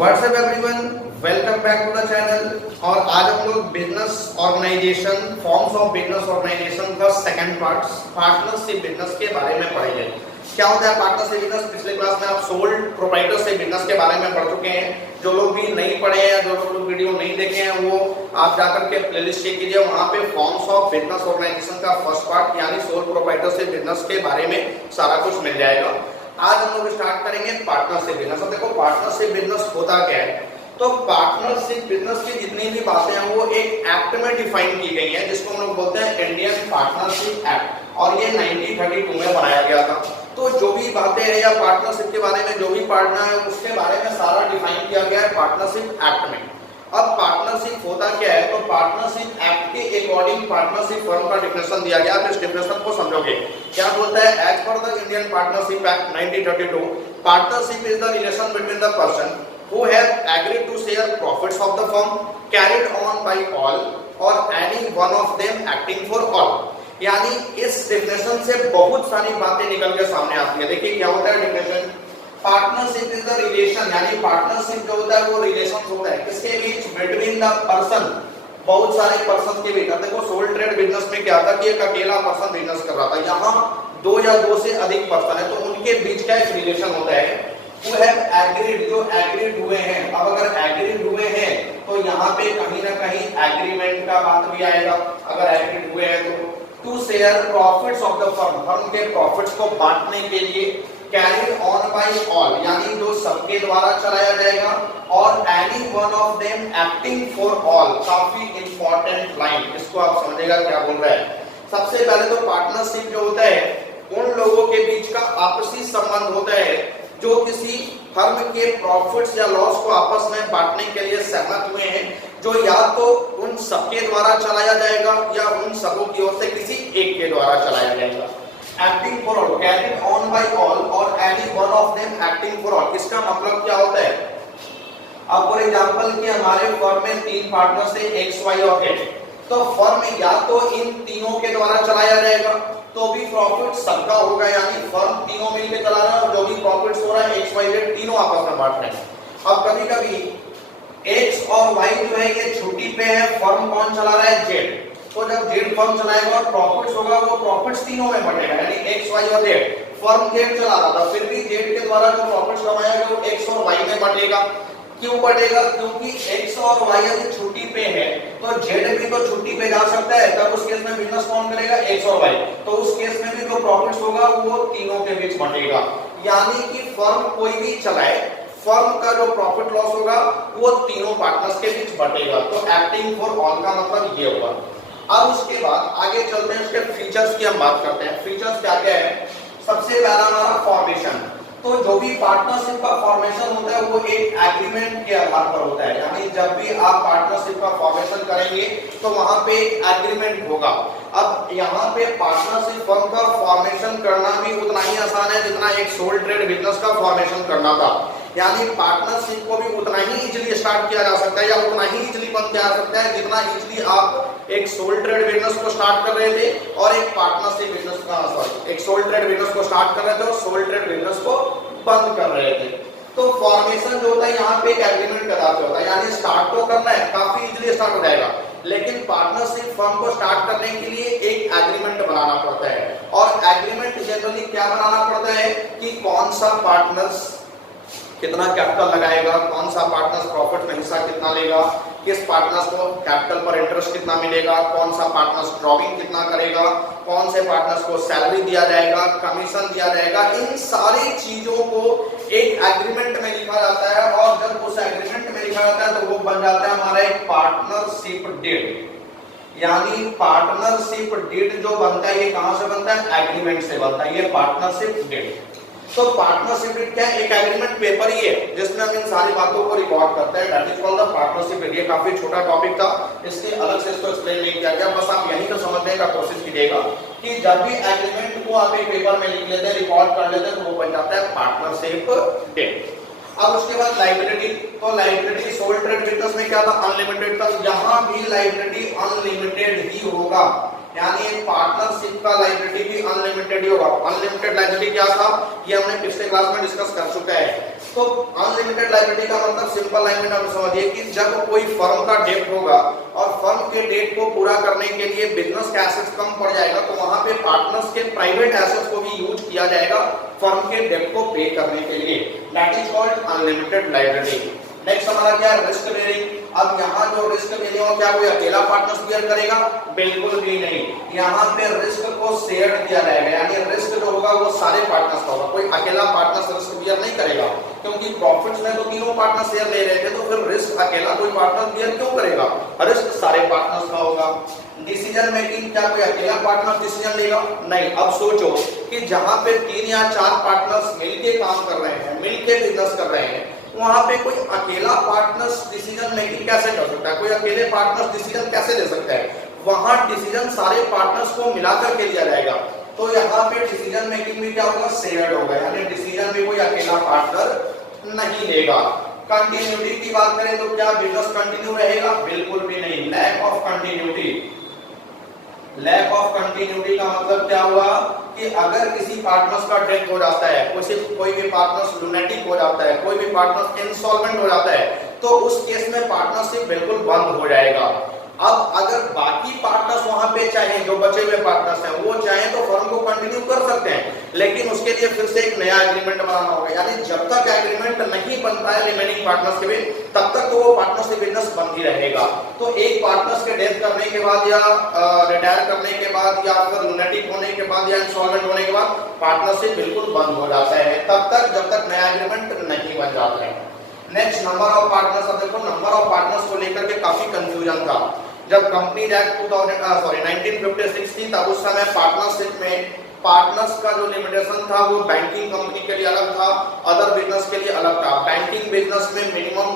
WhatsApp everyone, welcome back to the channel. और आज हम लोग business organisation, forms of business organisation का सेकंड पार्टनरशिप बिजनेस के बारे में पढ़ेंगे। क्या होता है पार्टनरशिप बिजनेस? पिछले क्लास में आप सोल प्रोप्राइटरशिप बिजनेस के बारे में पढ़ चुके हैं। जो लोग भी नहीं पढ़े हैं, जो लोग वीडियो नहीं देखे हैं, वो आप जाकर के प्लेलिस्ट चेक कीजिए। वहां पे फॉर्म्स ऑफ बिजनेस ऑर्गेनाइजेशन का फर्स्ट पार्ट यानी सोल प्रोप्राइटरशिप बिजनेस के बारे में सारा कुछ मिल जाएगा। आज हम लोग स्टार्ट करेंगे पार्टनरशिप बिजनेस। अब देखो पार्टनरशिप बिजनेस होता क्या है। तो पार्टनरशिप बिजनेस की जितनी भी बातें हैं वो एक एक्ट में डिफाइन की गई हैं, जिसको हम लोग बोलते हैं इंडियन पार्टनरशिप एक्ट, और ये 1932 में बनाया गया था। तो जो भी बातें हैं या पार्टनरशिप के बारे में जो भी पढ़ना है उसके बारे में सारा डिफाइन किया गया है पार्टनरशिप एक्ट में। अब पार्टनरशिप होता क्या है? तो पार्टनरशिप एक्ट के अकॉर्डिंग पार्टनरशिप फर्म का डिफिनेशन दिया गया। आप इस डिफिनेशन को समझोगे। क्या बोलता है? As per the Indian partnership act 1932, partnership is the relation between the person who have agreed to share profits of the firm carried on by all or any one of them acting for all। यानी इस definition से बहुत सारी बातें निकल के सामने आती है। देखिए क्या होता है definition. Partnership is the relation, यानी पार्टनरशिप जो होता है वो रिलेशन होता है किसके बीच? बिटवीन द पर्सन, बहुत सारे पर्सन के बीच। देखो सोल ट्रेड बिजनेस में क्या था कि एक अकेला पर्सन बिजनेस कर रहा था, यहाँ दो या दो से अधिक पर्सन है, तो उनके बीच का एक रिलेशन होता है। Who have agreed, जो एग्रीड हुए हैं। अब अगर एग्रीड हुए हैं तो यहाँ पे कहीं ना कहीं एग्रीमेंट का बात भी आएगा। अगर एग्रीड हुए हैं तो to share profits of the firm, firm के प्रॉफिट्स को बांटने के लिए, कैरिड ऑन बाय ऑल, यानी जो सबके द्वारा चलाया जाएगा, और any one of them acting for all. काफी इंपॉर्टेंट लाइन, इसको आप समझेगा क्या बोल रहा है। सबसे पहले तो पार्टनरशिप जो होता है उन लोगों के बीच का आपसी संबंध होता है जो किसी फर्म के प्रॉफिट्स या लॉस को आपस में बांटने के लिए सहमत हुए हैं, जो या तो उन सबके द्वारा चलाया जाएगा या उन सबों की ओर से किसी एक के द्वारा चलाया जाएगा। Acting for all, carried on by all और any one of them acting for all. इसका मतलब क्या होता है? अब फॉर एग्जांपल कि हमारे फर्म में तीन पार्टनर्स है एक्स वाई और जेड, तो फर्म या तो इन तीनों के द्वारा चलाया जाएगा तो भी प्रॉफिट सबका होगा, यानी फर्म तीनों मिलकर चला रहा है और जो भी प्रॉफिट्स हो रहा है एक्स वाई जेड तीनों आपस में बांट रहे हैं। अब कभी कभी एक्स और वाई जो है ये छुट्टी पे है, फर्म कौन चला रहा है? जेड। तो जब जेड फर्म चलाएगा और प्रॉफिट्स होगा वो प्रॉफिट्स तीनों में बटेगा, यानी एक्स वाई और जेड। फर्म जेड चला रहा था, फिर भी जेड के द्वारा जो प्रॉफिट्स कमाया गया वो एक्स और वाई में बटेगा। क्यों बढ़ेगा? क्योंकि एक्स और वाई यदि छुट्टी पे है तो जेड भी तो छुट्टी पे जा सकता है, तब उस केस में बिजनेस कौन करेगा? एक्स और वाई। तो उस केस में भी जो प्रॉफिट्स होगा वो तीनों के बीच बंटेगा। यानी कि फर्म कोई भी चलाए, फर्म का जो प्रॉफिट लॉस होगा वो तीनों पार्टनर्स के बीच बंटेगा। तो एक्टिंग फॉर ऑल का मतलब ये हुआ। अब उसके बाद आगे चलते हैं, उसके फीचर्स की हम बात करते हैं। फीचर्स क्या क्या है? सबसे पहला हमारा फॉर्मेशन। तो जो भी पार्टनरशिप का फॉर्मेशन होता है वो एक एग्रीमेंट के आधार पर होता है, यानी जब भी आप पार्टनरशिप का फॉर्मेशन करेंगे तो वहां पे एक एग्रीमेंट होगा। अब यहाँ पे पार्टनरशिप फर्म का फॉर्मेशन करना भी उतना ही आसान है जितना एक सोल ट्रेड बिजनेस का फॉर्मेशन करना था। यानी पार्टनरशिप को भी उतना ही इजीली स्टार्ट किया जा सकता है या उतना ही इजीली बंद किया जा सकता है जितना इजीली आप एक सोल ट्रेड बिजनेस को स्टार्ट कर रहे थे और एक पार्टनरशिप बिजनेस का एक सोल ट्रेड बिजनेस को स्टार्ट कर रहे थे और सोल ट्रेड बिजनेस को बंद कर रहे थे। तो फॉर्मेशन जो होता है यहाँ पे एक एग्रीमेंट के आधार पे होता है, यानी स्टार्ट तो करना है, काफी इजीली स्टार्ट हो जाएगा, लेकिन पार्टनरशिप फर्म को स्टार्ट करने के लिए एक एग्रीमेंट बनाना पड़ता है। और एग्रीमेंट जनरली क्या बनाना पड़ता है कि कौन सा पार्टनर्स कितना कैपिटल लगाएगा, कौन सा पार्टनर्स प्रॉफिट में हिस्सा कितना लेगा, किस पार्टनर्स को कैपिटल पर इंटरेस्ट कितना मिलेगा, कौन सा पार्टनर्स ड्रॉइंग कितना करेगा, कौन से पार्टनर्स को सैलरी दिया जाएगा, कमीशन दिया जाएगा। इन सारी चीजों को एक एग्रीमेंट में लिखा जाता है और जब उस एग्रीमेंट में लिखा जाता है तो वो बन जाता है हमारा एक पार्टनरशिप डीड। यानी पार्टनरशिप डीड जो बनता है ये कहां से बनता है? एग्रीमेंट से बनता है, ये पार्टनरशिप डीड। तो पार्टनरशिप डीड क्या है? एक एग्रीमेंट पेपर ही है जिसमें हम इन सारी बातों को रिकॉर्ड करते हैं। That is called the partnership deed. ये काफी छोटा टॉपिक था, इसलिए अलग से इसको एक्सप्लेन नहीं किया गया। बस आप यही तो समझने का कोशिश कीजिएगा कि जब भी एग्रीमेंट को आप एक पेपर में लिख लेते हैं, रिकॉर्ड कर लेते हैं, तो वो बन जाता है पार्टनरशिप डीड। अब उसके बाद लाइबिलिटी। तो लाइबिलिटी सोल ट्रेड बिजनेस में क्या था? अनलिमिटेड था। यहाँ भी लाइबिलिटी अनलिमिटेड ही होगा, यानी एक पार्टनरशिप का लायबिलिटी भी अनलिमिटेड ही होगा। अनलिमिटेड लायबिलिटी क्या था ये हमने पिछले क्लास में डिस्कस कर चुका है। तो अनलिमिटेड लायबिलिटी का मतलब सिंपल लैंग्वेज में समझिए कि जब कोई फर्म का डेट होगा और फर्म के डेट को पूरा करने के लिए बिजनेस का एसेट्स कम पड़ जाएगा, तो वहां पे पार्टनर्स के प्राइवेट एसेट्स को भी यूज किया जाएगा फर्म के डेट को पे करने के लिए। That is called unlimited liability. Next हमारा क्या है, रिस्क बेयरिंग। अब यहाँ जो रिस्क बेयरिंग हो, क्या कोई अकेला पार्टनर बेयर करेगा? बिल्कुल भी नहीं। यहाँ पे रिस्क को शेयर किया जाएगा, यानी रिस्क जो होगा वो सारे पार्टनर्स का होगा, कोई अकेला पार्टनर रिस्क बेयर नहीं करेगा, क्योंकि प्रॉफिट्स में तो तीनों पार्टनर शेयर ले रहे थे, तो फिर रिस्क अकेला कोई पार्टनर बेयर क्यों करेगा? रिस्क सारे पार्टनर्स का होगा। डिसीजन मेकिंग, क्या कोई अकेला पार्टनर डिसीजन लेगा? नहीं। अब सोचो कि जहां पे 3 या 4 पार्टनर्स मिलके काम कर रहे हैं, मिलके बिजनेस कर रहे हैं, वहां पे कोई अकेला पार्टनर्स डिसीजन मेकिंग कैसे कर सकता है? कोई अकेले पार्टनर्स डिसीजन कैसे ले सकता है? वहां डिसीजन सारे पार्टनर्स को मिलाकर के लिया जाएगा, तो यहाँ पे डिसीजन मेकिंग भी क्या होगा? शेयर्ड होगा, यानी डिसीजन भी कोई अकेला पार्टनर नहीं लेगा। कंटिन्यूटी की बात करें तो क्या बिजनेस कंटिन्यू रहेगा? बिल्कुल भी नहीं। Lack of continuity. Lack of continuity का मतलब क्या हुआ कि अगर किसी पार्टनर्स का डेथ हो जाता है, कोई भी पार्टनर्स लुनेटिक हो जाता है, कोई भी पार्टनर्स इंसॉल्वेंट हो जाता है, तो उस केस में पार्टनरशिप बिल्कुल बंद हो जाएगा। अब अगर बाकी पार्टनर्स वहां पे चाहे, जो बचे हुए पार्टनर्स हैं वो चाहे तो फर्म को कंटिन्यू कर सकते हैं, लेकिन उसके लिए फिर से एक नया एग्रीमेंट बनाना होगा, यानी जब तक एग्रीमेंट नहीं बनता है रिमेनिंग पार्टनर्स के बीच, तब तक तो वो पार्टनरशिप बिजनेस बंद ही रहेगा। तो एक पार्टनर्स के डेथ करने के बाद या रिटायर करने के बाद या फिर लुनेटिक होने के बाद या इंसॉल्वेंट होने के बाद पार्टनरशिप बिल्कुल बंद हो जाता है, तब तक जब तक नया एग्रीमेंट नहीं बन जाता है। Next, number of partners. अब देखो नंबर ऑफ पार्टनर्स को लेकर के काफी कंफ्यूजन था। जब कंपनी एक्ट 1956 थी, तब उस समय पार्टनरशिप में पार्टनर्स का जो लिमिटेशन था वो बैंकिंग कंपनी के लिए अलग था, अदर बिजनेस के लिए अलग था। बैंकिंग बिजनेस में मिनिमम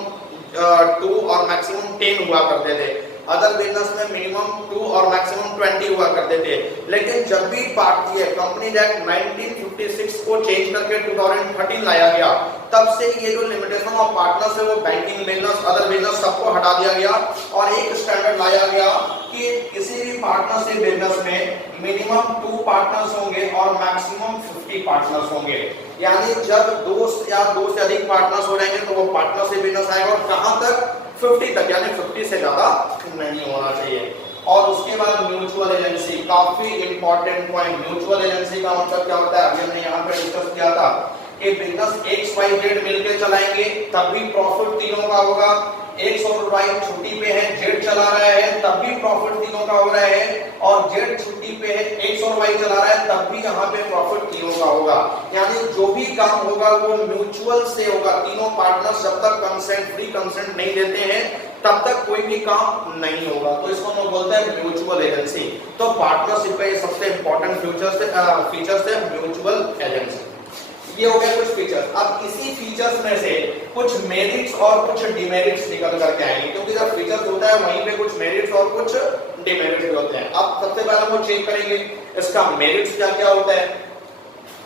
2 और मैक्सिमम 10 हुआ करते थे, अदर बिजनेस में मिनिमम 2 और मैक्सिमम 20 हुआ करते थे। लेकिन जब भी कंपनी एक्ट 1956 को चेंज करके 2013 लाया गया, तब से ये जो लिमिटेशन ऑफ पार्टनर्स है वो बैंकिंग बिजनेस, अदर बिजनेस सबको हटा दिया गया और एक स्टैंडर्ड लाया गया कि किसी भी पार्टनरशिप बिजनेस में मिनिमम 2 पार्टनर्स होंगे और मैक्सिमम 50 पार्टनर्स होंगे। यानी जब 2 या 2 से अधिक पार्टनर्स हो जाएंगे तो वो पार्टनरशिप बिजनेस आएगा, और कहां तक? 50 तक, यानी 50 से ज्यादा नहीं होना चाहिए। और उसके बाद म्यूचुअल एजेंसी, काफी इंपॉर्टेंट पॉइंट। म्यूचुअल एजेंसी का मतलब क्या होता है? अभी हमने यहाँ पे डिस्कस किया था कि बिजनेस XYZ मिलकर चलाएंगे तब भी प्रॉफिट तीनों का होगा। XY छुट्टी पे है, Z चला रहा है, तब भी प्रॉफिट तीनों का हो रहा है, और Z छुट्टी पे है, X और Y चला रहा है, तब भी यहाँ पे प्रॉफिट तीनों का होगा। यानी जो भी काम होगा वो म्यूचुअल से होगा। तीनों पार्टनर्स जब तक कंसेंट, फ्री कंसेंट नहीं देते हैं, तब तक कोई भी काम नहीं होगा, तो इसको हम बोलते हैं म्यूचुअल एजेंसी। तो पार्टनरशिप का ये सबसे इंपॉर्टेंट फीचर्स है म्यूचुअल एजेंसी। ये हो गए कुछ फीचर्स। अब इसी फीचर्स में से कुछ मेरिट्स और कुछ डिमेरिट्स निकल करके आएंगे, क्योंकि जब फीचर्स होता है वहीं पे कुछ मेरिट्स और कुछ डिमेरिट्स भी होते हैं। अब सबसे पहला वो चेक करेंगे इसका मेरिट्स क्या क्या होता है।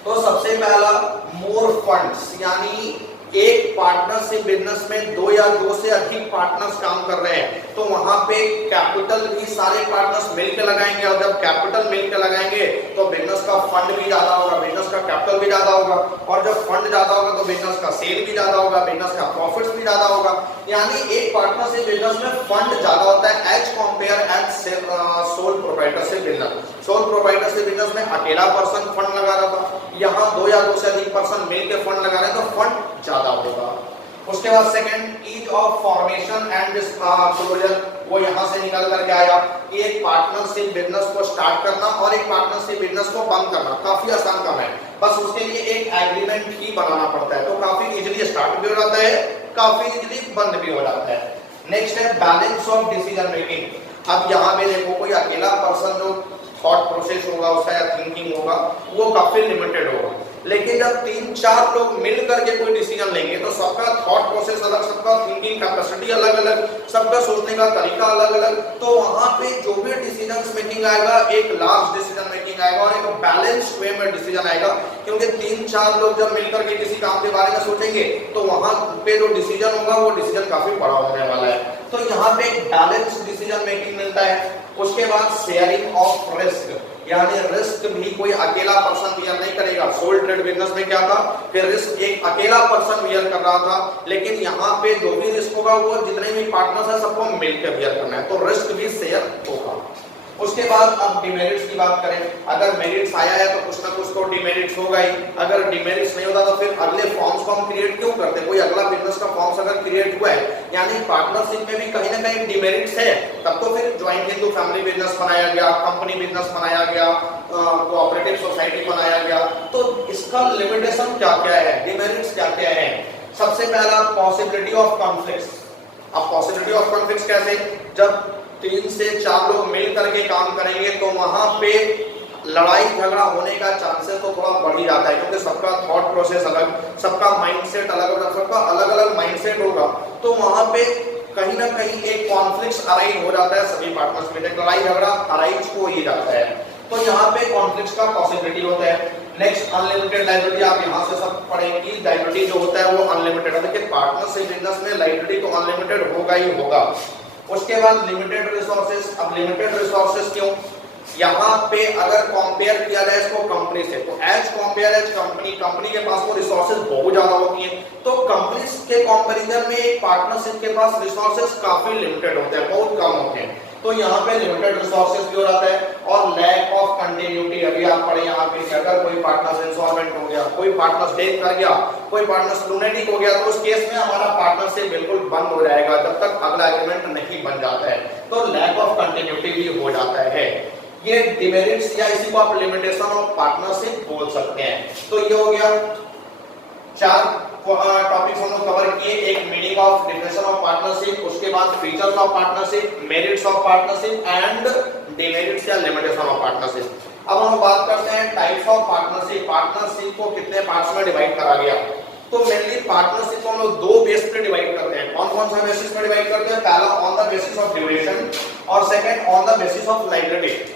तो सबसे पहला मोर फंड्स, यानी एक पार्टनरशिप बिजनेस में 2 या 2 से अधिक पार्टनर्स काम कर रहे हैं, तो वहां पे कैपिटल भी सारे पार्टनर्स मिलकर लगाएंगे, और जब कैपिटल मिलकर लगाएंगे तो बिजनेस का फंड भी ज्यादा होगा, बिजनेस का कैपिटल भी ज्यादा होगा, और जब फंड ज्यादा होगा तो बिजनेस का सेल भी ज्यादा होगा, बिजनेस का प्रॉफिट्स भी ज्यादा होगा। यानी एक पार्टनरशिप बिजनेस में फंड ज्यादा होता है as compare sole proprietorship business. Sole proprietorship business में अकेला पर्सन फंड लगा रहा था, यहाँ 2 या 2 से अधिक पर्सन मिलकर फंड लगा रहे हैं, तो फंड ज्यादा होगा। उसके बाद second, ease of formation and closure, वो यहां से निकल करके आया कि एक पार्टनरशिप बिजनेस को स्टार्ट करना और एक पार्टनरशिप बिजनेस को बंद करना काफी आसान काम है, बस उसके लिए एक एग्रीमेंट ही बनाना पड़ता है, तो काफी इजीली स्टार्ट भी हो जाता है, काफी इजीली बंद भी हो जाता है। नेक्स्ट है बैलेंस ऑफ डिसीजन मेकिंग। अब यहाँ पे देखो कोई अकेला पर्सन जो थॉट प्रोसेस होगा उसका या थिंकिंग होगा वो काफी लिमिटेड होगा, लेकिन जब 3-4 लोग मिल करके कोई डिसीजन लेंगे तो सबका थॉट प्रोसेस अलग, सबका थिंकिंग कैपेसिटी अलग अलग, सबका सोचने का तरीका अलग अलग, तो वहां पे जो भी डिसीजन मेकिंग आएगा एक लार्ज डिसीजन मेकिंग आएगा और एक बैलेंस्ड वे में डिसीजन आएगा, क्योंकि 3-4 लोग जब मिलकर के किसी काम के बारे में सोचेंगे तो वहां पे जो डिसीजन होगा वो डिसीजन काफी बड़ा होने वाला है, तो यहाँ पे एक बैलेंस्ड डिसीजन मेकिंग मिलता है। उसके बाद शेयरिंग ऑफ रिस्क, यानी रिस्क भी कोई अकेला पर्सन बियर नहीं करेगा। सोल ट्रेड बिजनेस में क्या था कि रिस्क एक अकेला पर्सन बियर कर रहा था, लेकिन यहाँ पे जो भी रिस्क होगा वो जितने भी पार्टनर्स है सबको मिलकर बियर करना है, तो रिस्क भी शेयर होगा। उसके बाद अब डिमेरिट्स की बात करें, अगर मेरिट्स आया है तो कुछ ना कुछ तो डिमेरिट्स होगा ही। अगर डिमेरिट्स नहीं होता तो फिर अगले फॉर्म्स को हम क्रिएट क्यों करते? कोई अगला बिजनेस का फॉर्म्स अगर क्रिएट हुआ है यानी पार्टनरशिप में भी कहीं ना कहीं डिमेरिट्स है, तब तो फिर ज्वाइंट हिंदू फैमिली बिजनेस बनाया गया, कंपनी बिजनेस बनाया गया, कोऑपरेटिव सोसाइटी बनाया गया। तो इसका लिमिटेशन क्या क्या है, डिमेरिट्स क्या क्या है? सबसे पहला पॉसिबिलिटी ऑफ कॉन्फ्लिक्ट्स। अब पॉसिबिलिटी ऑफ कॉन्फ्लिक्ट्स कैसे? जब 3 से 4 लोग मिल करके काम करेंगे तो वहां पे लड़ाई झगड़ा होने का चांसेस तो थोड़ा बढ़ ही जाता है, क्योंकि सबका थॉट प्रोसेस अलग, सबका माइंडसेट अलग होगा, सबका अलग अलग माइंडसेट होगा, तो वहां पे कहीं ना कहीं एक कॉन्फ्लिक्ट अराइज हो जाता है सभी पार्टनर्स में, लड़ाई झगड़ा अराइज हो ही जाता है। तो यहाँ पे कॉन्फ्लिक्ट का पॉसिबिलिटी होता है। नेक्स्ट अनलिमिटेड लायबिलिटी, आप यहाँ से सब पढ़ेंगे, लायबिलिटी जो होता है वो अनलिमिटेड है। देखिए पार्टनरशिप बिजनेस में लायबिलिटी तो अनलिमिटेड होगा ही होगा। उसके बाद लिमिटेड रिसोर्सेज। अब लिमिटेड रिसोर्सेज क्यों? यहाँ पे अगर कंपेयर किया जाए इसको कंपनी से, तो as compare as company, company के पास वो रिसोर्सेज बहुत ज्यादा होती हैं, तो कंपनी के कंपैरिजन में एक पार्टनरशिप के पास रिसोर्सेज काफी लिमिटेड होते हैं, बहुत कम होते हैं, तो यहाँ पे लिमिटेड रिसोर्सेज भी हो जाता है। और लैक ऑफ कंटिन्यूटी, अभी आप पढ़े यहाँ पे अगर कोई पार्टनर इंसॉल्वेंट हो गया, कोई पार्टनर डेथ कर गया, कोई पार्टनर लूनेटिक हो गया, तो उस केस में हमारा पार्टनरशिप बिल्कुल बंद हो जाएगा जब तक अगला एग्रीमेंट नहीं बन जाता है, तो लैक ऑफ कंटिन्यूटी भी हो जाता है। ये डिमेरिट्स या इसी को आप लिमिटेशन ऑफ पार्टनरशिप बोल सकते हैं। तो ये हो गया 4 टॉपिक्स हम लोग कवर किए, एक meaning of definition of partnership, उसके बाद features of partnership, merits of partnership and demerits या लिमिटेशन ऑफ पार्टनरशिप। अब हम बात करते हैं टाइप्स ऑफ पार्टनरशिप। पार्टनरशिप को कितने पार्ट्स में डिवाइड करा गया? तो मेनली पार्टनरशिप को हम लोग 2 बेस पे डिवाइड करते हैं। कौन कौन सा बेसिस पे डिवाइड करते हैं? पहला on the basis of duration और second on the basis of liability.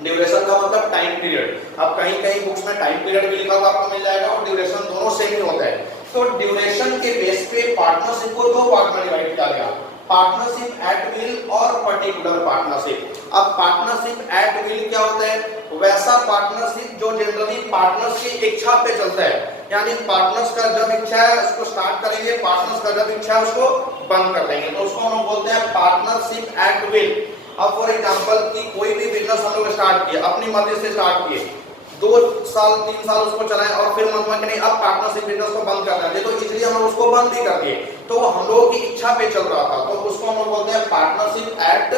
Duration का मतलब टाइम पीरियड। अब कहीं कहीं बुक्स में टाइम पीरियड भी लिखा हुआ आपको मिल जाएगा और ड्यूरेशन दोनों सेम ही होता है। तो ड्यूरेशन के बेस पे पार्टनरशिप को 2 पार्ट में डिवाइड किया गया, पार्टनरशिप एट विल और पर्टिकुलर पार्टनरशिप। अब पार्टनरशिप एट विल क्या होता है? वैसा पार्टनरशिप जो जनरली पार्टनर्स की इच्छा पे चलता है, यानी पार्टनर्स का जब इच्छा है उसको स्टार्ट करेंगे, पार्टनर्स का जब इच्छा है उसको बंद कर देंगे, तो उसको हम बोलते हैं पार्टनरशिप एट विल। अब फॉर एग्जांपल कि कोई भी बिजनेस हम लोग स्टार्ट किए, अपनी मर्जी से स्टार्ट किए, 2 साल 3 साल उसको चलाए और फिर मन में नहीं अब पार्टनरशिप बिजनेस को बंद कर देंगे, तो इसलिए हम उसको बंद भी कर दिए, तो हम लोगों की इच्छा पे चल रहा था, तो उसको हम लोग बोलते हैं पार्टनरशिप एट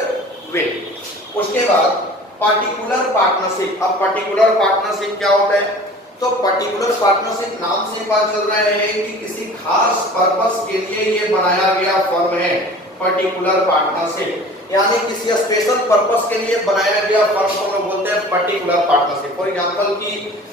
विल। उसके बाद पर्टिकुलर पार्टनरशिप। अब पर्टिकुलर पार्टनरशिप क्या होता है? तो पर्टिकुलर पार्टनरशिप नाम से पता चल रहा है कि किसी खास पर्पस के लिए ये बनाया गया फर्म है। पर्टिकुलर पार्टनरशिप यानी किसी स्पेशल पर्पस के लिए बनाया गया फर्म को हम बोलते हैं पर्टिकुलर पार्टनरशिप। फॉर एग्जांपल कि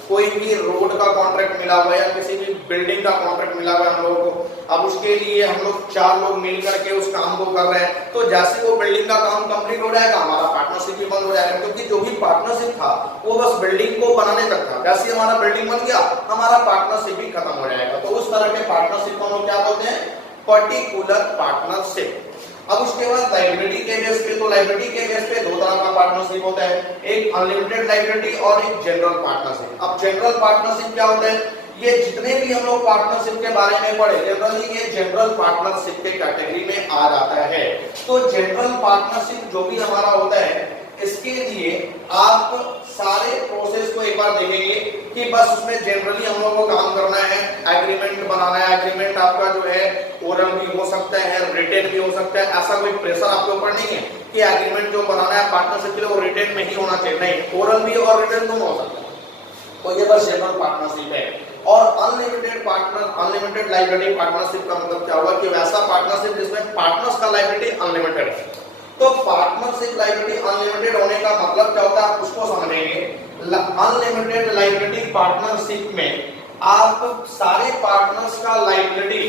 कोई भी रोड का कॉन्ट्रैक्ट मिला हुआ है या किसी भी बिल्डिंग का कॉन्ट्रैक्ट मिला हुआ है हम लोगों को, अब उसके लिए हम लोग 4 लोग मिल करके उस काम को कर रहे हैं, तो जैसे वो बिल्डिंग का काम कंप्लीट हो जाएगा हमारा पार्टनरशिप भी बंद हो जाएगा, क्योंकि जो भी पार्टनरशिप था वो बस बिल्डिंग को बनाने तक था, जैसे हमारा बिल्डिंग बन गया हमारा पार्टनरशिप भी खत्म हो जाएगा। तो उस तरह के पार्टनरशिप को हम लोग क्या बोलते हैं? Particular partnership. अब उसके बाद लायबिलिटी के बेस पे, तो लायबिलिटी के बेस पे 2 तरह का पार्टनरशिप होता है, एक अनलिमिटेड लायबिलिटी और एक जनरल पार्टनरशिप। अब जनरल पार्टनरशिप क्या होता है? ये जितने भी हम लोग पार्टनरशिप के बारे में पढ़े जनरली ये जनरल पार्टनरशिप के कैटेगरी में आ जाता है। तो जनरल पार्टनरशिप जो भी हमारा होता है इसके लिए आप सारे प्रोसेस को एक बार देखेंगे कि बस उसमें जनरली हम लोगों को काम करना है, एग्रीमेंट बनाना है। एग्रीमेंट आपका जो है ओरल भी हो सकता है, रिटेन भी हो सकता है, ऐसा कोई प्रेशर आपके ऊपर नहीं है कि एग्रीमेंट जो बनाना है पार्टनरशिप के लिए वो रिटेन में ही होना चाहिए, नहीं, ओरल भी और रिटेन दोनों हो सकता है। तो ये बस जनरल पार्टनरशिप है। और unlimited partner unlimited liability partnership का मतलब क्या होगा कि वैसा पार्टनरशिप जिसमें पार्टनर्स का लायबिलिटी अनलिमिटेड है। तो पार्टनरशिप लायबिलिटी अनलिमिटेड होने का मतलब क्या होता है आप उसको समझेंगे। अनलिमिटेड लायबिलिटी पार्टनरशिप में आप सारे पार्टनर्स का लायबिलिटी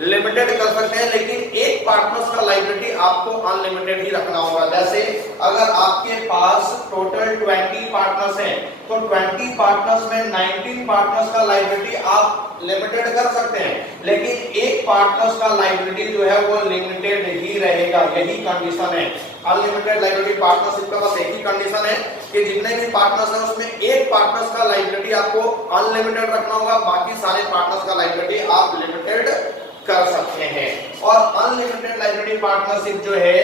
लिमिटेड कर सकते हैं, लेकिन एक पार्टनर्स का लायबिलिटी आपको अनलिमिटेड ही रखना होगा। जैसे अगर आपके पास टोटल 20 पार्टनर्स हैं तो 20 पार्टनर्स में 19 पार्टनर्स का लायबिलिटी आप लिमिटेड कर सकते हैं, लेकिन एक पार्टनर्स का लायबिलिटी जो है वो लिमिटेड ही रहेगा। यही कंडीशन है अनलिमिटेड लायबिलिटी पार्टनरशिप का। बस एक ही कंडीशन है कि जितने भी पार्टनर्स हैं उसमें एक पार्टनर्स का लायबिलिटी आपको अनलिमिटेड रखना होगा, बाकी सारे पार्टनर्स का लायबिलिटी आप लिमिटेड कर सकते हैं। और अनलिमिटेड लायबिलिटी पार्टनरशिप जो है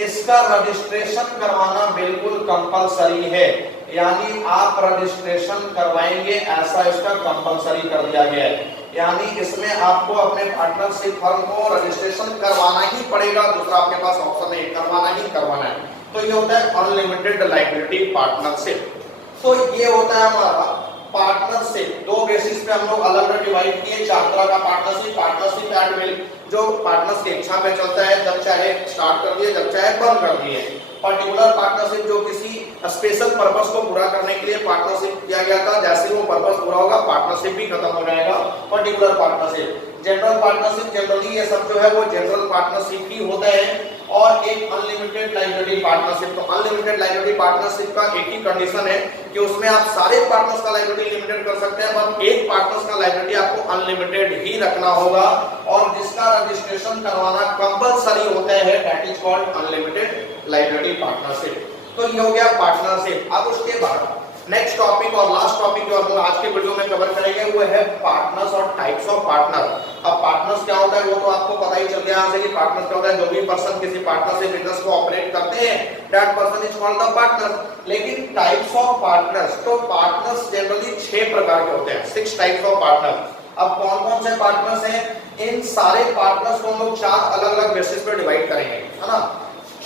इसका रजिस्ट्रेशन करवाना बिल्कुल कंपलसरी है, यानी आप रजिस्ट्रेशन करवाएंगे ऐसा इसका कंपलसरी कर दिया गया है। यानी इसमें आपको अपने पार्टनरशिप फर्म को रजिस्ट्रेशन करवाना ही पड़ेगा, दूसरा आपके पास ऑप्शन नहीं, करवाना ही करवाना है। तो ये होता है अनलिमिटेड लायबिलिटी पार्टनरशिप। तो ये होता है हमारा पार्टनरशिप। दो बेसिस पे हम लोग अलग अलग डिवाइड किए, चार तरह का पार्टनरशिप। पार्टनरशिप एट विल, जो पार्टनर्स की इच्छा पे चलता है, जब चाहे स्टार्ट कर दिए, जब चाहे बंद कर दिए। पर्टिकुलर पार्टनरशिप जो किसी स्पेशल पर्पस को पूरा करने के लिए पार्टनरशिप किया गया था, जैसे वो पर्पस पूरा होगा पार्टनरशिप भी खत्म हो जाएगा। Particular partnership, general partnership, generally ये सब जो है वो जनरल पार्टनरशिप ही होता है। और एक अनलिमिटेड लायबिलिटी पार्टनरशिप। तो अनलिमिटेड लायबिलिटी पार्टनरशिप का एक ही कंडीशन है कि उसमें आप सारे पार्टनर्स का लायबिलिटी लिमिटेड कर सकते हैं, बट एक पार्टनर्स का लायबिलिटी आपको अनलिमिटेड ही रखना होगा और जिसका रजिस्ट्रेशन करवाना कंपलसरी होता है, that is called unlimited liability partnership. तो ये हो गया पार्टनरशिप। अब उसके बाद नेक्स्ट टॉपिक और लास्ट टॉपिक जो हम लोग आज के वीडियो में कवर करेंगे वो है पार्टनर्स और टाइप्स ऑफ पार्टनर। अब पार्टनर्स क्या होता है वो तो आपको पता ही चल गया यहाँ से कि पार्टनर्स क्या होता है। जो भी पर्सन किसी पार्टनर से बिजनेस को ऑपरेट करते हैं, that person is called the partner. लेकिन टाइप्स ऑफ पार्टनर्स, तो पार्टनर्स जनरली 6 प्रकार के होते हैं, 6 टाइप्स ऑफ पार्टनर। अब कौन कौन से पार्टनर्स हैं? इन सारे पार्टनर्स को हम लोग 4 अलग अलग बेसिस पे डिवाइड करेंगे, है ना।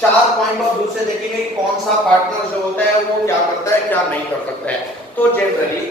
4 पॉइंट ऑफ व्यू से देखेंगे कौन सा पार्टनर जो होता है वो क्या करता है, क्या नहीं कर सकता है। तो जनरली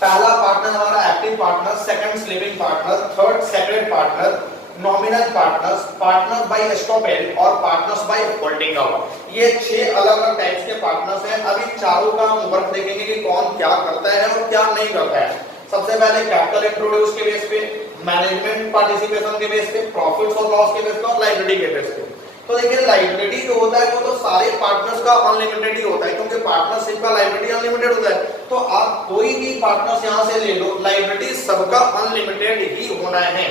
पहला पार्टनर हमारा active partner, second sleeping partner, third secret partner, nominal partners, partner by estoppel और पार्टनर्स बाय होल्डिंग आउट। ये 6 अलग अलग टाइप्स के पार्टनर्स हैं। अभी चारों का हम वर्क देखेंगे कि कौन क्या करता है और क्या नहीं करता है। सबसे पहले कैपिटल इंट्रोड्यूस के बेस पे, मैनेजमेंट पार्टिसिपेशन के बेस पे, प्रॉफिट्स और लॉस के बेस पे और लायबिलिटी के बेस पे। तो देखिए लायबिलिटी जो होता है वो तो सारे पार्टनर्स का अनलिमिटेड ही होता है, क्योंकि पार्टनरशिप का लायबिलिटी अनलिमिटेड होता है। तो आप कोई भी पार्टनर्स यहां से ले लो, लायबिलिटी सबका अनलिमिटेड ही होना है।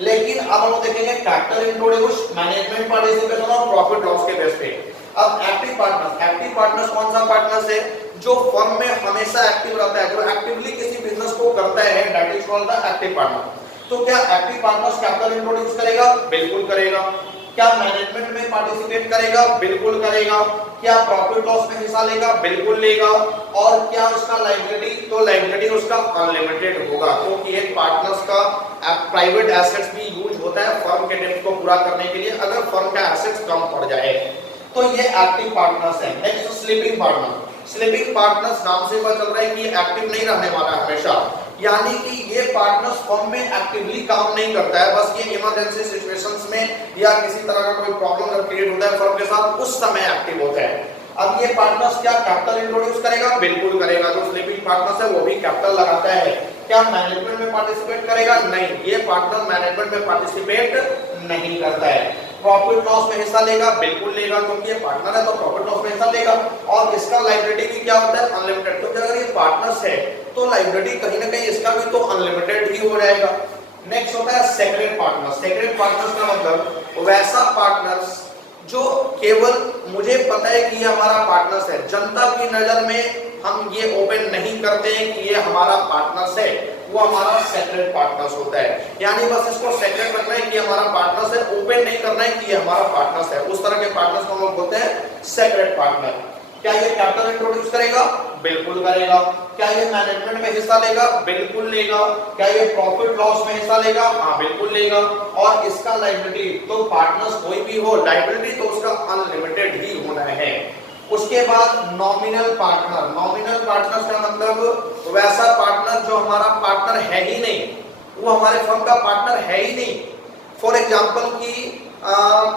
लेकिन अब हम देखेंगे कैपिटल इंट्रोड्यूस, मैनेजमेंट पार्टिसिपेशन और प्रॉफिट लॉस के बेस पे। अब एक्टिव पार्टनर्स कौन सा पार्टनर्स है? जो फर्म में हमेशा एक्टिव रहता है, जो एक्टिवली किसी बिजनेस को करता है, that is called the active partner. तो क्या एक्टिव पार्टनर्स कैपिटल इंट्रोड्यूस करेगा? बिल्कुल करेगा। क्या मैनेजमेंट में पार्टिसिपेट करेगा? बिल्कुल करेगा। क्या प्रॉफिट लॉस में हिस्सा लेगा? बिल्कुल लेगा। और क्या उसका लायबिलिटी? तो लायबिलिटी उसका अनलिमिटेड होगा, क्योंकि एक पार्टनर्स का प्राइवेट एसेट्स भी यूज होता है फर्म के डेब्ट को पूरा करने के लिए, अगर फर्म का एसेट्स कम पड़ जाए। तो ये एक्टिव पार्टनर्स है। Next sleeping partner. Sleeping partners नाम से पता चल रहा है कि ये एक्टिव नहीं रहने वाला है हमेशा, यानी कि ये पार्टनर्स फर्म में एक्टिवली काम नहीं करता है, बस ये इमरजेंसी सिचुएशंस में या किसी तरह का कोई प्रॉब्लम अगर क्रिएट होता है फर्म के साथ, उस समय एक्टिव होता है। अब ये पार्टनर्स क्या कैपिटल इंट्रोड्यूस करेगा? बिल्कुल करेगा। जो स्लीपिंग पार्टनर्स है वो भी कैपिटल लगाता है। क्या मैनेजमेंट में पार्टिसिपेट करेगा? नहीं, ये पार्टनर मैनेजमेंट में पार्टिसिपेट नहीं करता है। प्रॉफिट लॉस में हिस्सा लेगा? बिल्कुल लेगा, क्योंकि ये पार्टनर है तो प्रॉफिट लॉस में हिस्सा लेगा। और इसका लायबिलिटी भी क्या होता है? अनलिमिटेड। तो अगर ये पार्टनर्स है तो लायबिलिटी कहीं ना कहीं इसका भी तो अनलिमिटेड ही हो जाएगा। नेक्स्ट होता है सेक्रेट पार्टनर। सेक्रेट पार्टनर्स का मतलब वैसा पार्टनर्स जो केवल मुझे पता है कि ये हमारा पार्टनर्स है, जनता की नजर में हम ये ओपन नहीं करते हैं कि ये हमारा पार्टनर्स है, वो हमारा सेक्रेट पार्टनर्स होता है। यानी बस इसको सेक्रेट रखना है कि हमारा पार्टनर्स है, ओपन नहीं करना है कि ये हमारा पार्टनर्स है। उस तरह के पार्टनर्स को हम लोग बोलते हैं सेक्रेट पार्टनर। क्या ये कैपिटल इंट्रोड्यूस करेगा? बिल्कुल करेगा। क्या ये मैनेजमेंट में हिस्सा लेगा? बिल्कुल लेगा। क्या ये प्रॉफिट लॉस में हिस्सा लेगा? हाँ बिल्कुल लेगा। और इसका लायबिलिटी, तो पार्टनर्स कोई भी हो, लायबिलिटी तो उसका अनलिमिटेड ही होना है। उसके बाद नॉमिनल पार्टनर। नॉमिनल पार्टनर का मतलब वैसा पार्टनर जो हमारा पार्टनर है ही नहीं, वो हमारे फर्म का पार्टनर है ही नहीं। फॉर एग्जाम्पल की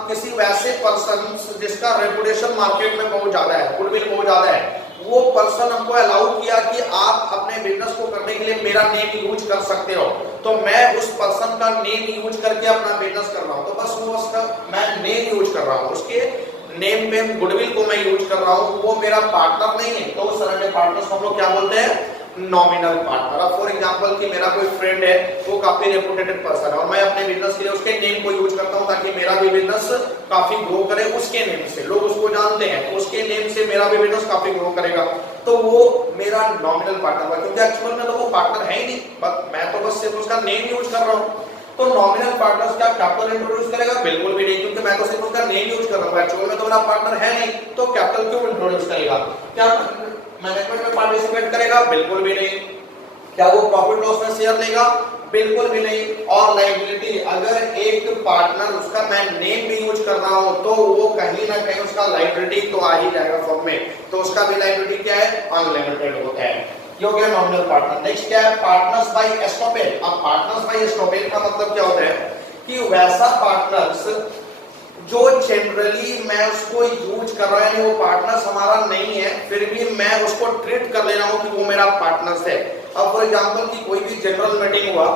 किसी वैसे पर्सन जिसका रेपुटेशन मार्केट में बहुत ज्यादा है, गुडविल बहुत ज्यादा है, वो पर्सन हमको अलाउ किया कि आप अपने बिजनेस को करने के लिए मेरा नेम यूज कर सकते हो, तो मैं उस पर्सन का नेम यूज करके अपना बिजनेस कर रहा हूँ, तो बस वो उसका मैं नेम यूज कर रहा हूँ, उसके नेम पे गुडविल को मैं यूज कर रहा हूँ, वो मेरा पार्टनर नहीं है। तो उस तरह के पार्टनर्स को हम लोग क्या बोलते हैं, नॉमिनल पार्टनर। अब फॉर एग्जांपल कि मेरा कोई फ्रेंड है, वो काफी रेपुटेड पर्सन है और मैं अपने बिजनेस के लिए उसके नेम को यूज करता हूं ताकि मेरा भी बिजनेस काफी ग्रो करे, उसके नेम से लोग उसको जानते हैं, उसके नेम से मेरा भी बिजनेस काफी ग्रो करेगा, तो वो मेरा नॉमिनल पार्टनर है, क्योंकि एक्चुअल में तो वो पार्टनर है ही नहीं, बट मैं तो बस सिर्फ उसका नेम यूज कर रहा हूँ। तो नॉमिनल पार्टनर्स क्या कैपिटल इंट्रोड्यूस करेगा, बिल्कुल भी नहीं, क्योंकि मैं तो सिर्फ उसका नेम यूज कर रहा हूँ, एक्चुअल में तो मेरा पार्टनर है नहीं, तो कैपिटल क्यों इंट्रोड्यूस करेगा। क्या मैनेजमेंट में पार्टिसिपेट करेगा, बिल्कुल भी नहीं। क्या वो प्रॉफिट लॉस में शेयर लेगा, बिल्कुल भी नहीं। और लायबिलिटी, अगर एक पार्टनर उसका मैं नेम भी यूज कर रहा हूं तो वो कहीं ना कहीं उसका लायबिलिटी तो आ ही जाएगा फॉर्म में, तो उसका भी लायबिलिटी क्या है, अनलिमिटेड होता है। ये हो गया नॉमिनल पार्टनर। नेक्स्ट क्या है, पार्टनर्स बाय एस्टोपेल। अब पार्टनर्स बाय एस्टोपेल का मतलब क्या होता है कि वैसा पार्टनर्स जो जनरली मैं उसको यूज कर रहा है, वो पार्टनर्स हमारा नहीं है, फिर भी मैं उसको ट्रीट कर ले रहा हूं कि वो मेरा पार्टनर्स है। अब फॉर एग्जांपल कि कोई भी जनरल मीटिंग हुआ,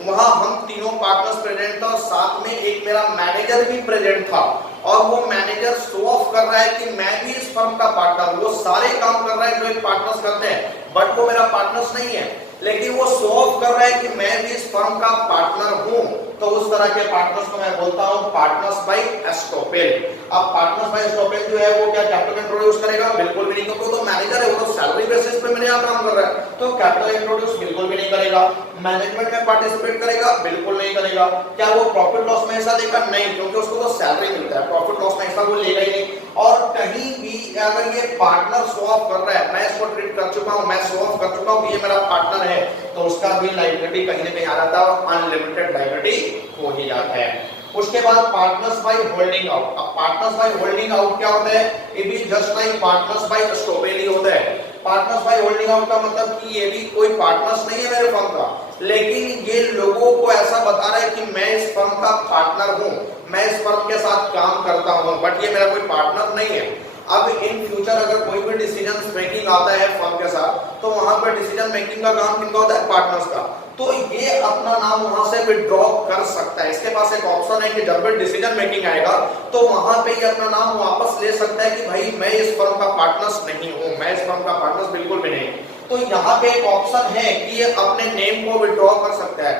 वहां हम तीनों पार्टनर्स प्रेजेंट था और साथ में एक मेरा मैनेजर भी प्रेजेंट था, और वो मैनेजर शो ऑफ कर रहा है कि मैं भी इस फर्म का पार्टनर, वो सारे काम कर रहा है जो एक पार्टनर्स करते हैं, बट वो मेरा पार्टनर्स नहीं है, लेकिन वो शो ऑफ कर रहा है कि मैं भी इस फर्म का पार्टनर हूं, तो उस तरह के पार्टनर्स को मैं बोलता हूं पार्टनर्स बाय एस्टोपेल। अब पार्टनर्स बाय एस्टोपेल जो है वो क्या कैपिटल इंट्रोड्यूस करेगा, बिल्कुल भी नहीं, क्योंकि वो तो मैनेजर है, वो तो सैलरी बेसिस पे मेरे यहाँ काम कर रहा है, तो कैपिटल इंट्रोड्यूस बिल्कुल भी नहीं करेगा। मैनेजमेंट में पार्टिसिपेट करेगा, बिल्कुल नहीं करेगा। क्या वो प्रॉफिट लॉस में हिस्सा लेगा, नहीं, क्योंकि उसको तो सैलरी मिलता है, प्रॉफिट लॉस में हिस्सा वो लेगा ही नहीं। और कहीं भी अगर ये पार्टनर शो ऑफ कर रहा है, मैं इसको ट्रीट कर चुका हूं, मैं शो ऑफ कर चुका हूं कि ये मेरा पार्टनर है, तो उसका भी लायबिलिटी कहीं ना कहीं आ जाता है और अनलिमिटेड लायबिलिटी हो ही जाता है। उसके बाद पार्टनर्स बाय होल्डिंग आउट। अब पार्टनर्स बाय होल्डिंग आउट क्या होता है, ये भी जस्ट लाइक पार्टनर्स बाय एस्टोपेल ही होता है। पार्टनर्स बाय होल्डिंग आउट का मतलब कि ये भी कोई पार्टनर्स नहीं है मेरे फर्म का, लेकिन ये लोगों को ऐसा बता रहा है कि मैं इस फर्म का पार्टनर हूं, मैं इस फर्म के साथ काम करता हूं, बट ये मेरा कोई पार्टनर नहीं है। अब इन फ्यूचर अगर कोई भी डिसीजन मेकिंग आता है फर्म के साथ, तो वहां पर डिसीजन मेकिंग का काम किनका होता है, पार्टनर्स का, तो ये अपना नाम वहां से विड्रॉ कर सकता है। इसके पास एक ऑप्शन है कि जब भी डिसीजन मेकिंग आएगा तो वहां पे ये अपना नाम वापस ले सकता है कि भाई मैं इस फर्म का पार्टनर्स नहीं हूं, मैं इस फर्म का पार्टनर्स बिल्कुल भी नहीं। तो यहाँ पे एक ऑप्शन है कि ये अपने नेम को विड्रॉ कर सकता है,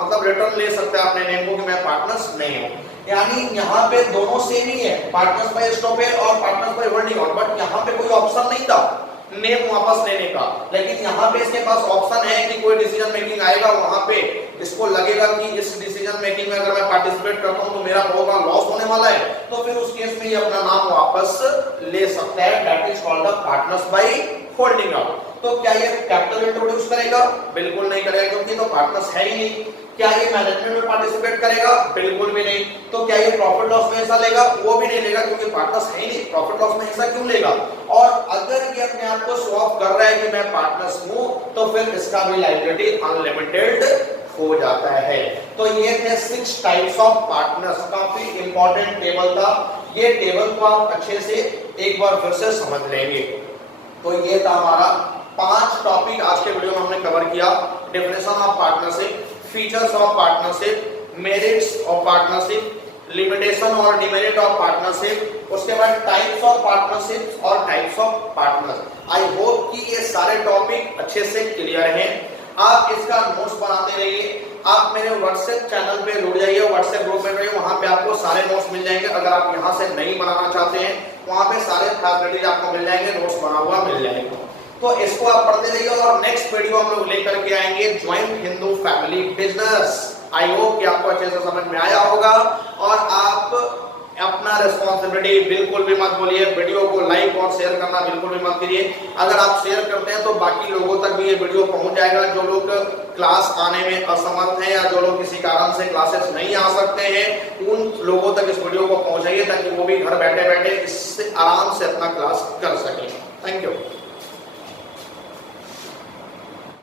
मतलब रिटर्न ले सकता है अपने नेम को कि मैं पार्टनर्स नहीं हूं। यानी यहाँ पे दोनों सेम ही है, पार्टनर्स बाय एस्टोपेल और partners by holding out, but यहाँ पे कोई ऑप्शन नहीं था नेम वापस लेने का, लेकिन यहाँ पे इसके पास ऑप्शन है कि कोई डिसीजन मेकिंग आएगा, वहां पे इसको लगेगा कि इस डिसीजन मेकिंग में अगर मैं पार्टिसिपेट करता हूं तो मेरा बहुत बड़ा लॉस होने वाला है, तो फिर उस केस में ये अपना नाम वापस ले सकता है। That is called the partners by holding out. तो क्या ये कैपिटल इंट्रोड्यूस करेगा, बिल्कुल नहीं करेगा, क्योंकि तो पार्टनर्स है ही नहीं। क्या ये मैनेजमेंट में पार्टिसिपेट करेगा, बिल्कुल भी नहीं। तो क्या ये प्रॉफिट लॉस में हिस्सा लेगा, वो भी नहीं लेगा, क्योंकि पार्टनर्स है ही नहीं, प्रॉफिट लॉस में हिस्सा क्यों लेगा। और अगर ये अपने आप को शो ऑफ कर रहा है कि मैं पार्टनर्स हूं, तो फिर इसका भी लायबिलिटी अनलिमिटेड हो जाता है। तो ये थे 6 टाइप्स ऑफ पार्टनर्स, काफी इंपॉर्टेंट टेबल था, ये टेबल को आप अच्छे से एक बार फिर से समझ लेंगे। तो ये था हमारा 5 टॉपिक आज के वीडियो में हमने कवर किया। Definition of partnership, features of partnership, merits of partnership, limitation और डिमेरिट ऑफ पार्टनरशिप, उसके बाद टाइप्स ऑफ पार्टनरशिप और types of partners. I hope कि ये सारे टॉपिक अच्छे से क्लियर हैं। आप इसका नोट्स बनाते रहिए, आप मेरे व्हाट्सएप चैनल पे जुड़ जाइए, व्हाट्सएप ग्रुप में रहिए, वहां पे आपको सारे नोट्स मिल जाएंगे। अगर आप यहां से नहीं बनाना चाहते हैं, वहां पे सारे फैसिलिटीज आपको मिल जाएंगे, नोट्स बना हुआ मिल जाएगा। तो इसको आप पढ़ते रहिए और नेक्स्ट वीडियो हम लोग लेकर के आएंगे joint Hindu family business. I hope कि आपको अच्छे से समझ में आया होगा और आप अपना रिस्पॉन्सिबिलिटी बिल्कुल भी मत भूलिए, वीडियो को लाइक और शेयर करना बिल्कुल भी मत कीजिए। अगर आप शेयर करते हैं तो बाकी लोगों तक भी ये वीडियो पहुंच जाएगा। जो लोग क्लास आने में असमर्थ हैं या जो लोग किसी कारण से क्लासेस नहीं आ सकते हैं, उन लोगों तक इस वीडियो को पहुंचाइए ताकि वो भी घर बैठे बैठे इससे आराम से अपना क्लास कर सकें। Thank you.